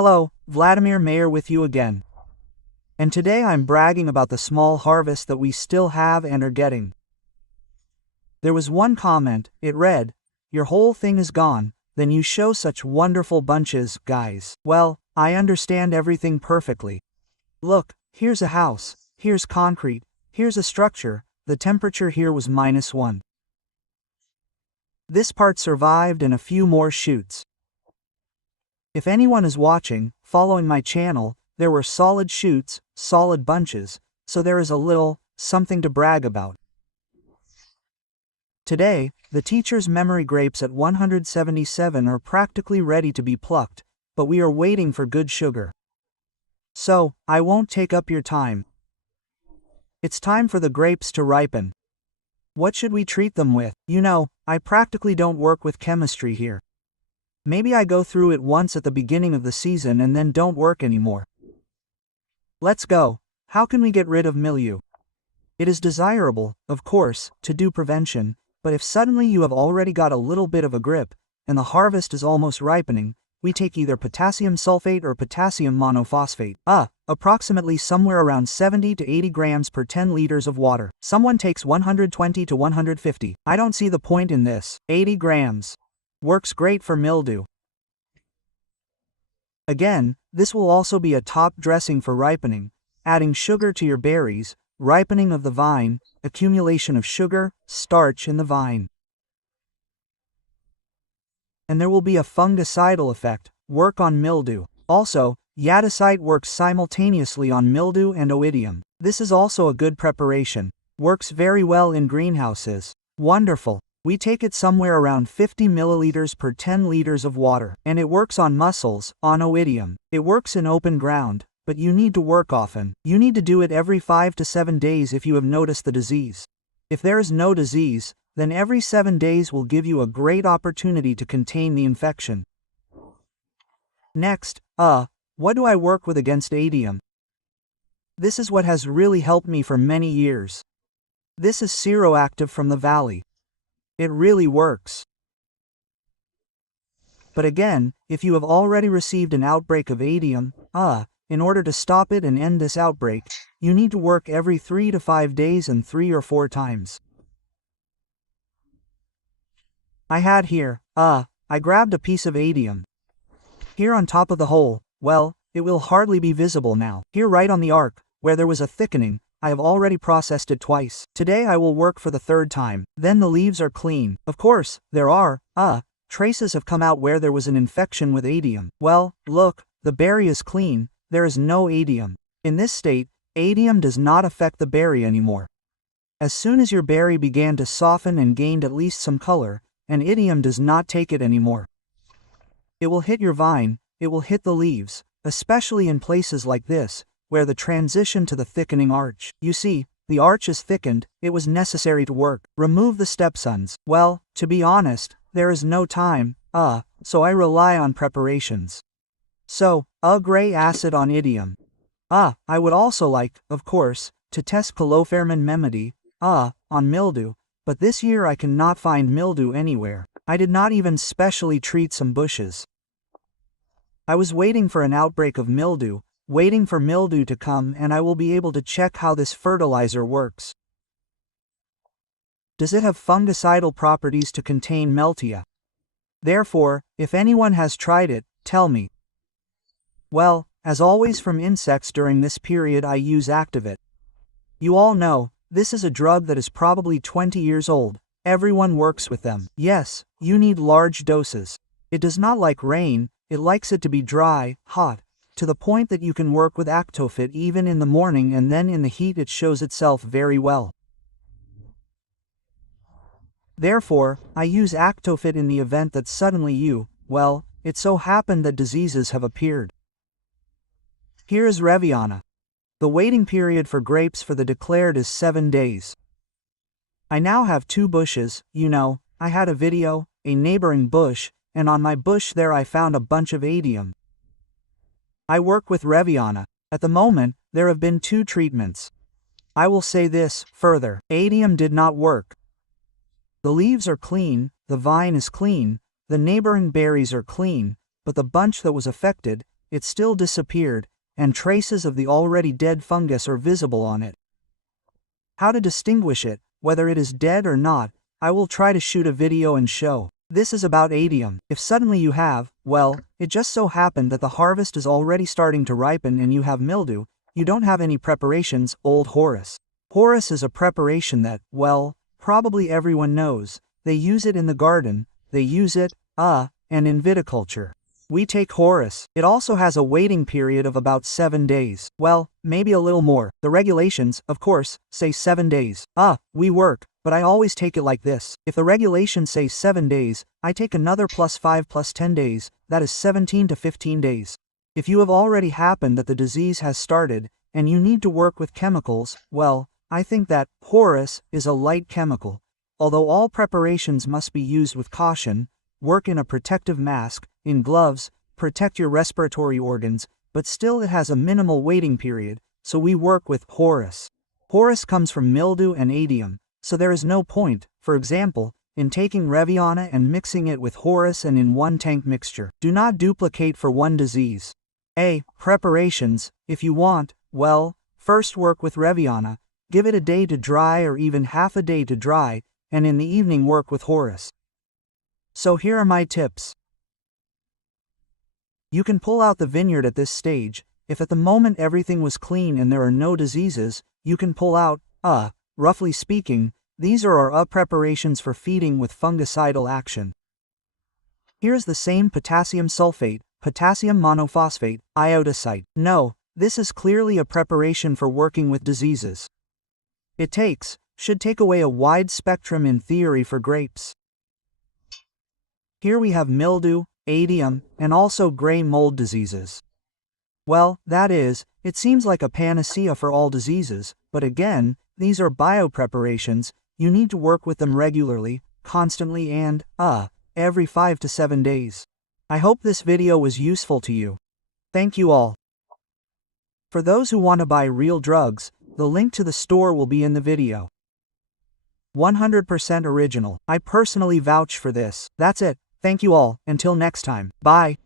Hello, Vladimir Mayer with you again. And today I'm bragging about the small harvest that we still have and are getting. There was one comment, it read, "Your whole thing is gone, then you show such wonderful bunches, guys." Well, I understand everything perfectly. Look, here's a house, here's concrete, here's a structure, the temperature here was -1. This part survived and a few more shoots. If anyone is watching, following my channel, there were solid shoots, solid bunches, so there is a little something to brag about. Today, the teacher's memory grapes at 177 are practically ready to be plucked, but we are waiting for good sugar. So, I won't take up your time. It's time for the grapes to ripen. What should we treat them with? You know, I practically don't work with chemistry here. Maybe I go through it once at the beginning of the season and then don't work anymore. Let's go. How can we get rid of mildew? It is desirable, of course, to do prevention, but if suddenly you have already got a little bit of a grip, and the harvest is almost ripening, we take either potassium sulfate or potassium monophosphate. Approximately somewhere around 70 to 80 grams per 10 liters of water. Someone takes 120 to 150. I don't see the point in this. 80 grams. Works great for mildew. Again, this will also be a top dressing for ripening, adding sugar to your berries, ripening of the vine, accumulation of sugar, starch in the vine. And there will be a fungicidal effect, work on mildew. Also, yadisite works simultaneously on mildew and oidium. This is also a good preparation. Works very well in greenhouses. Wonderful. We take it somewhere around 50 milliliters per 10 liters of water. And it works on mussels, on oidium. It works in open ground, but you need to work often. You need to do it every 5 to 7 days if you have noticed the disease. If there is no disease, then every 7 days will give you a great opportunity to contain the infection. Next, what do I work with against oidium? This is what has really helped me for many years. This is Seroactive from the Valley. It really works. But again, if you have already received an outbreak of oidium, in order to stop it and end this outbreak, you need to work every 3 to 5 days and 3 or 4 times. I had here, I grabbed a piece of oidium. Here on top of the hole, well, it will hardly be visible now. Here right on the arc, where there was a thickening, I have already processed it twice. Today I will work for the 3rd time. Then the leaves are clean. Of course, there are, traces have come out where there was an infection with oidium. Well, look, the berry is clean, there is no oidium. In this state, oidium does not affect the berry anymore. As soon as your berry began to soften and gained at least some color, and oidium does not take it anymore. It will hit your vine, it will hit the leaves, especially in places like this, where the transition to the thickening arch. You see, the arch is thickened, it was necessary to work. Remove the stepsons. Well, to be honest, there is no time, so I rely on preparations. So, gray acid on oidium. I would also like, of course, to test Colofermin memedy, on mildew, but this year I cannot find mildew anywhere. I did not even specially treat some bushes. I was waiting for an outbreak of mildew, waiting for mildew to come, and I will be able to check how this fertilizer works. Does it have fungicidal properties to contain Meltia? Therefore, if anyone has tried it, tell me. Well, as always from insects during this period I use Activit. You all know, this is a drug that is probably 20 years old. Everyone works with them. Yes, you need large doses. It does not like rain, it likes it to be dry, hot, to the point that you can work with Actofit even in the morning, and then in the heat it shows itself very well. Therefore, I use Actofit in the event that suddenly it so happened that diseases have appeared. Here is Reviana. The waiting period for grapes for the declared is 7 days. I now have 2 bushes, I had a video, a neighboring bush, and on my bush there I found a bunch of oidium. I work with Reviana. At the moment, there have been 2 treatments. I will say this, further, oidium did not work. The leaves are clean, the vine is clean, the neighboring berries are clean, but the bunch that was affected, it still disappeared, and traces of the already dead fungus are visible on it. How to distinguish it, whether it is dead or not, I will try to shoot a video and show. This is about adium. If suddenly you have, well, it just so happened that the harvest is already starting to ripen and you have mildew, you don't have any preparations, Old Horace. Horace is a preparation that, well, probably everyone knows. They use it in the garden, they use it, and in viticulture. We take Horace. It also has a waiting period of about 7 days. Well, maybe a little more. The regulations, of course, say 7 days. We work, but I always take it like this. If the regulations say 7 days, I take another +5 + 10 days, that is 17 to 15 days. If you have already happened that the disease has started, and you need to work with chemicals, well, I think that Horace is a light chemical. Although all preparations must be used with caution, work in a protective mask, in gloves, protect your respiratory organs, but still it has a minimal waiting period, so we work with Horace. Horace comes from mildew and adium, so there is no point, for example, in taking Reviana and mixing it with Horace and in one tank mixture. Do not duplicate for one disease. Preparations, if you want, well, first work with Reviana, give it a day to dry or even half a day to dry, and in the evening work with Horace. So here are my tips. You can pull out the vineyard at this stage. If at the moment everything was clean and there are no diseases, you can pull out, roughly speaking, these are our preparations for feeding with fungicidal action. Here's the same potassium sulfate, potassium monophosphate, iodocite. No, this is clearly a preparation for working with diseases. It should take away a wide spectrum in theory for grapes. Here we have mildew, adium, and also gray mold diseases. Well, that is, it seems like a panacea for all diseases, but again, these are biopreparations, you need to work with them regularly, constantly and, every 5 to 7 days. I hope this video was useful to you. Thank you all. For those who want to buy real drugs, the link to the store will be in the video. 100% original. I personally vouch for this. That's it. Thank you all. Until next time. Bye.